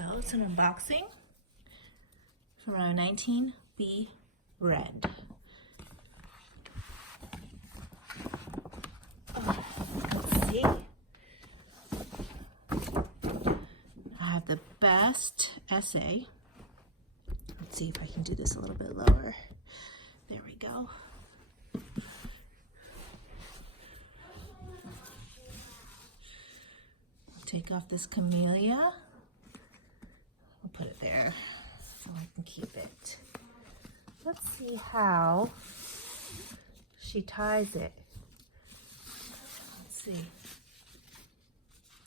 So it's an unboxing from our 19B Red. Let's see. I have the best essay. Let's see if I can do this a little bit lower. There we go. Take off this camellia. I'll put it there so I can keep it. Let's see how she ties it. Let's see.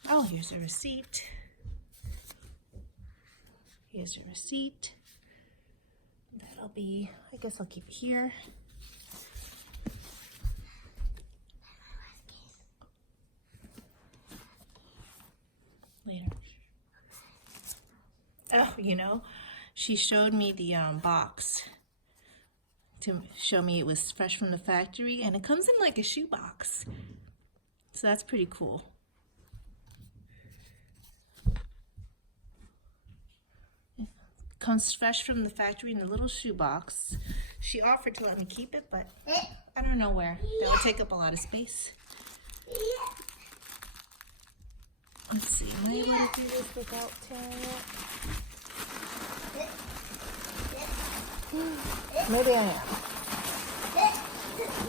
Oh, here's a receipt. Here's your receipt. That'll be, I guess I'll keep it here. Later. Oh, you know, she showed me the box to show me it was fresh from the factory, and it comes in like a shoebox. So that's pretty cool. It comes fresh from the factory in a little shoebox. She offered to let me keep it, but I don't know where. That would take up a lot of space. Let's see, am I able to do this without tearing it? Maybe I am.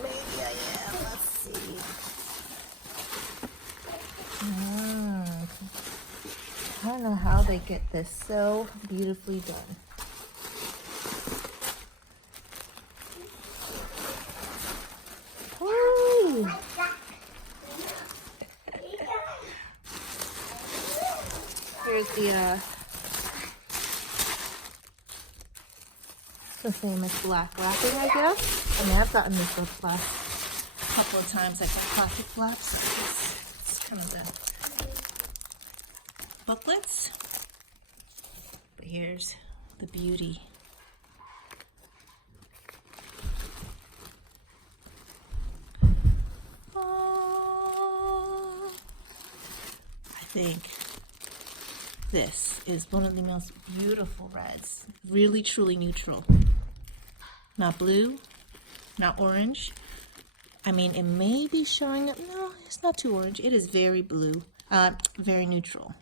Maybe I am. Let's see. I don't know how they get this so beautifully done. Woo! Here's the famous black wrapping, I guess. I mean, I've gotten this the last couple of times, like a plastic flap, so it's kind of the booklets. But here's the beauty. Oh, I think this is one of the most beautiful reds. Really, truly neutral. Not blue, not orange. I mean, it may be showing up. No, it's not too orange. It is very blue, very neutral.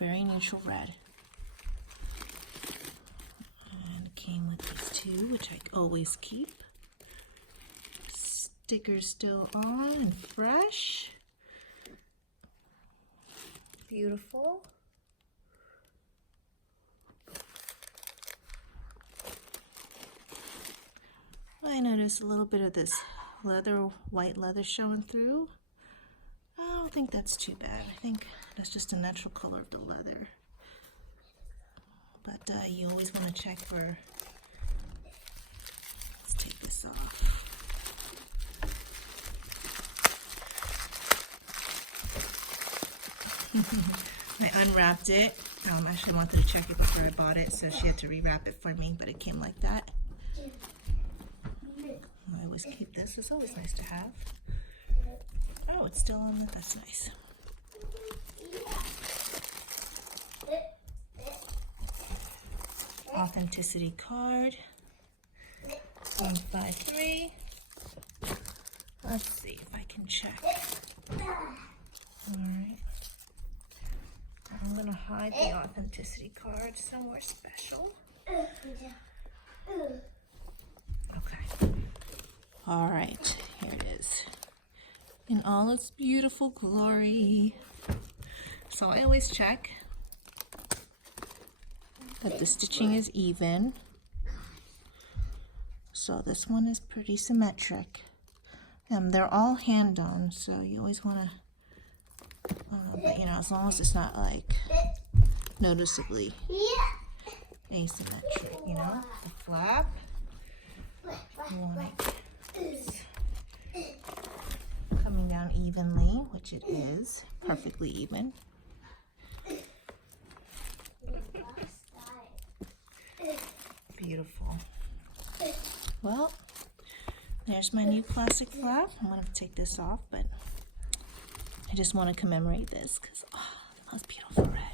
Very neutral red. And it came with these two, which I always keep. Stickers still on and fresh. Beautiful. I noticed a little bit of this leather, white leather showing through. I don't think that's too bad. I think that's just a natural color of the leather. But you always want to check for, let's take this off. I unwrapped it. I actually wanted to check it before I bought it, so she had to rewrap it for me, but it came like that. I always keep this. It's always nice to have. Oh, it's still on it. That's nice. Authenticity card. 153. Let's see if I can check. Alright. I'm going to hide the authenticity card somewhere special. Okay. Alright, here it is. In all its beautiful glory. So I always check that the stitching is even. So this one is pretty symmetric. They're all hand done, so you always want to but you know, as long as it's not like noticeably asymmetric, you know, the flap, you want it coming down evenly, which it is, perfectly even. Beautiful. Well, there's my new classic flap. I'm going to take this off, but I just want to commemorate this because, oh, the most beautiful red.